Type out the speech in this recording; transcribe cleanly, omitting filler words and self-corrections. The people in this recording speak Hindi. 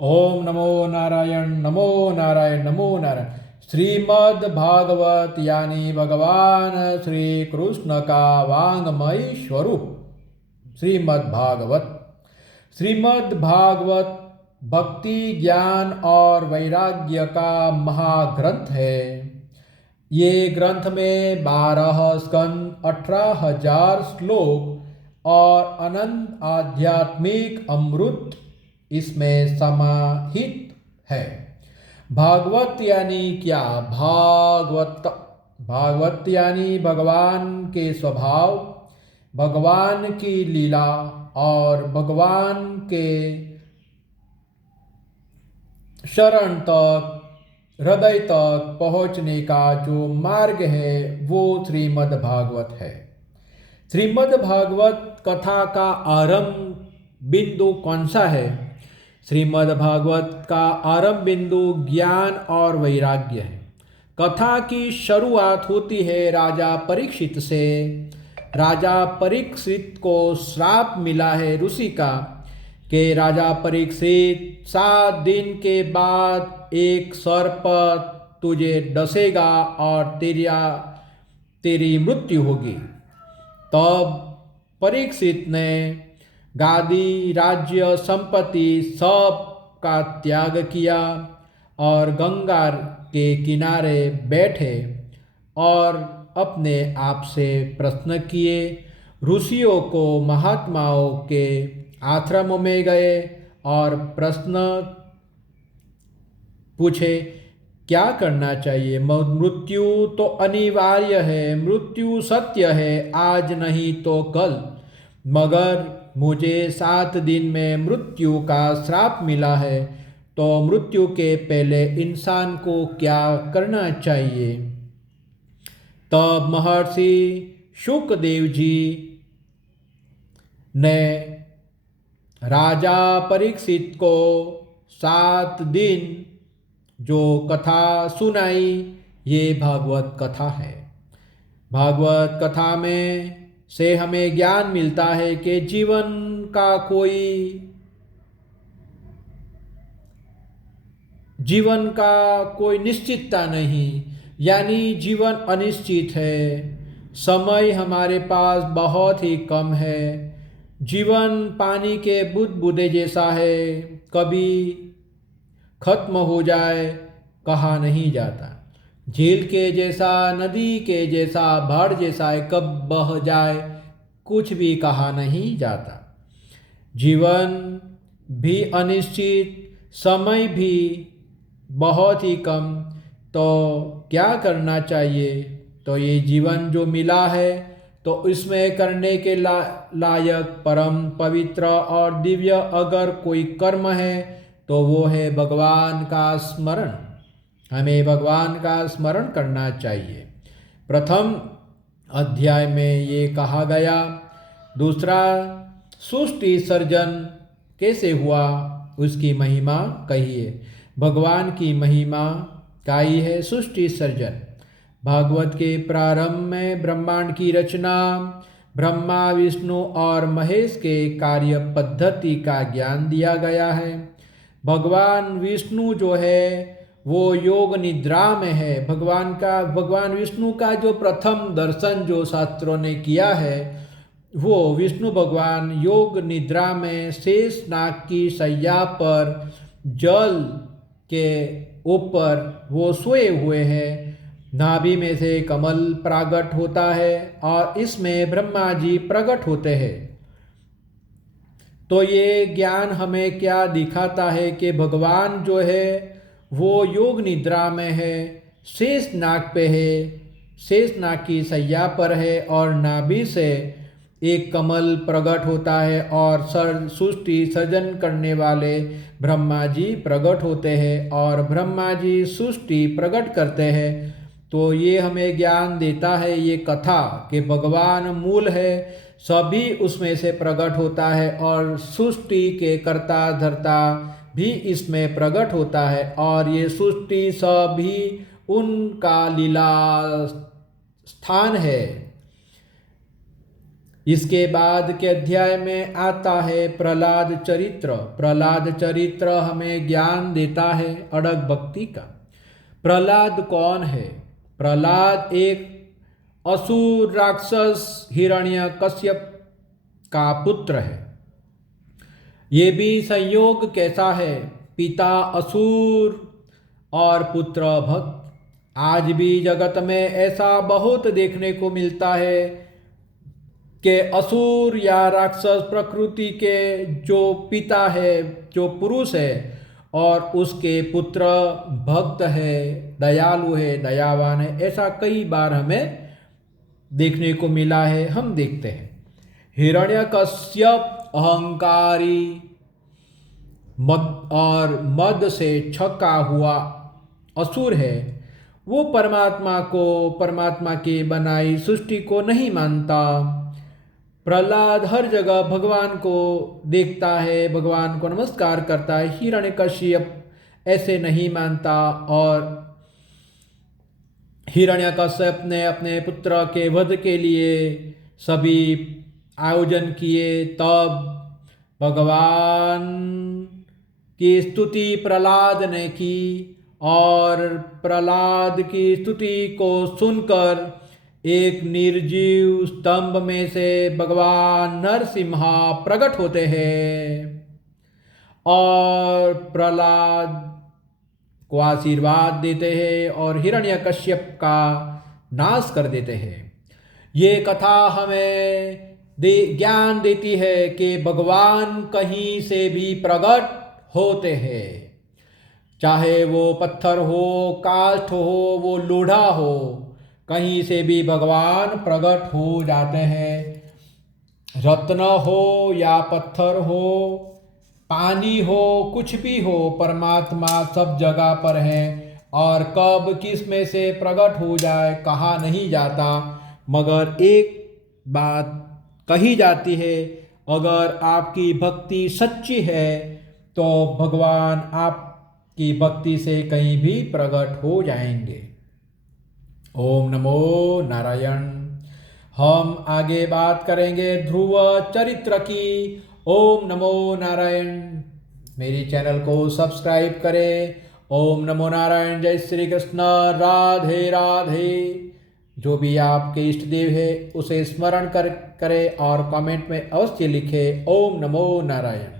ओम नमो नारायण नमो नारायण नमो नारायण। श्रीमद् भागवत यानी भगवान श्री कृष्ण का वांगमयी स्वरूप। श्रीमद् भागवत भक्ति ज्ञान और वैराग्य का महाग्रंथ है। ये ग्रंथ में 12 स्कंद 18,000 श्लोक और अनंत आध्यात्मिक अमृत इसमें समाहित है। भागवत यानी क्या? भागवत यानी भगवान के स्वभाव, भगवान की लीला और भगवान के शरण तक, हृदय तक पहुँचने का जो मार्ग है वो श्रीमद् भागवत है। श्रीमद् भागवत कथा का आरंभ बिंदु कौन सा है? श्रीमद् भागवत का आरंभ बिंदु ज्ञान और वैराग्य है। कथा की शुरुआत होती है राजा परीक्षित से। राजा परीक्षित को श्राप मिला है ऋषि का कि राजा परीक्षित 7 दिन के बाद एक सर्प तुझे डसेगा और तेरी मृत्यु होगी। तब परीक्षित ने गादी, राज्य, संपत्ति सब का त्याग किया और गंगा के किनारे बैठे और अपने आप से प्रश्न किए। ऋषियों को महात्माओं के आश्रम में गए और प्रश्न पूछे, क्या करना चाहिए? मृत्यु तो अनिवार्य है, मृत्यु सत्य है, आज नहीं तो कल, मगर मुझे 7 दिन में मृत्यु का श्राप मिला है, तो मृत्यु के पहले इंसान को क्या करना चाहिए? तब महर्षि शुकदेव जी ने राजा परीक्षित को 7 दिन जो कथा सुनाई, ये भागवत कथा है। भागवत कथा में से हमें ज्ञान मिलता है कि जीवन का कोई निश्चितता नहीं, यानी जीवन अनिश्चित है। समय हमारे पास बहुत ही कम है। जीवन पानी के बूंद-बूंदे जैसा है, कभी खत्म हो जाए कहा नहीं जाता। झील के जैसा, नदी के जैसा, बाढ़ जैसा है, कब बह जाए कुछ भी कहा नहीं जाता। जीवन भी अनिश्चित, समय भी बहुत ही कम, तो क्या करना चाहिए? तो ये जीवन जो मिला है तो इसमें करने के लायक परम पवित्र और दिव्य अगर कोई कर्म है तो वो है भगवान का स्मरण। हमें भगवान का स्मरण करना चाहिए। प्रथम अध्याय में ये कहा गया। दूसरा, सृष्टि सर्जन कैसे हुआ उसकी महिमा कहिए। भगवान की महिमा गाई है सृष्टि सर्जन। भागवत के प्रारंभ में ब्रह्मांड की रचना, ब्रह्मा, विष्णु और महेश के कार्य पद्धति का ज्ञान दिया गया है। भगवान विष्णु जो है वो योग निद्रा में है। भगवान विष्णु का जो प्रथम दर्शन जो शास्त्रों ने किया है, वो विष्णु भगवान योग निद्रा में शेष नाग की शैया पर जल के ऊपर वो सोए हुए हैं। नाभि में से कमल प्रकट होता है और इसमें ब्रह्मा जी प्रकट होते हैं। तो ये ज्ञान हमें क्या दिखाता है कि भगवान जो है वो योग निद्रा में है, शेष नाग पे है, शेष नाग की शैया पर है और नाभि से एक कमल प्रकट होता है और सृष्टि सर्जन करने वाले ब्रह्मा जी प्रकट होते हैं और ब्रह्मा जी सृष्टि प्रकट करते हैं। तो ये हमें ज्ञान देता है ये कथा कि भगवान मूल है, सभी उसमें से प्रकट होता है और सृष्टि के कर्ता धर्ता भी इसमें प्रकट होता है और ये सृष्टि सभी उनका लीला स्थान है। इसके बाद के अध्याय में आता है प्रहलाद चरित्र। प्रहलाद चरित्र हमें ज्ञान देता है अड़ग भक्ति का। प्रहलाद कौन है? प्रहलाद एक असुर राक्षस हिरण्यकश्यप का पुत्र है। ये भी संयोग कैसा है, पिता असुर और पुत्र भक्त। आज भी जगत में ऐसा बहुत देखने को मिलता है कि असुर या राक्षस प्रकृति के जो पिता है, जो पुरुष है, और उसके पुत्र भक्त है, दयालु है, दयावान है। ऐसा कई बार हमें देखने को मिला है, हम देखते हैं। हिरण्यकश्यप अहंकारी मद और मद से छका हुआ असुर है। वो परमात्मा की बनाई सृष्टि को नहीं मानता। प्रहलाद हर जगह भगवान को देखता है, भगवान को नमस्कार करता है। हिरण्यकश्यप ऐसे नहीं मानता और हिरण्यकश्यप ने अपने पुत्र के वध के लिए सभी आयोजन किए। तब भगवान की स्तुति प्रहलाद ने की और प्रहलाद की स्तुति को सुनकर एक निर्जीव स्तंभ में से भगवान नरसिम्हा प्रकट होते हैं और प्रहलाद को आशीर्वाद देते हैं और हिरण्यकश्यप का नाश कर देते हैं। ये कथा हमें ज्ञान देती है कि भगवान कहीं से भी प्रकट होते हैं, चाहे वो पत्थर हो, काष्ठ हो, वो लोढ़ा हो, कहीं से भी भगवान प्रकट हो जाते हैं। रत्न हो या पत्थर हो, पानी हो, कुछ भी हो, परमात्मा सब जगह पर है और कब किस में से प्रकट हो जाए कहा नहीं जाता। मगर एक बात कही जाती है, अगर आपकी भक्ति सच्ची है तो भगवान आपकी भक्ति से कहीं भी प्रकट हो जाएंगे। ओम नमो नारायण। हम आगे बात करेंगे ध्रुव चरित्र की। ओम नमो नारायण। मेरी चैनल को सब्सक्राइब करें। ओम नमो नारायण। जय श्री कृष्ण। राधे राधे। जो भी आपके इष्ट देव है उसे स्मरण करें और कमेंट में अवश्य लिखें ओम नमो नारायण।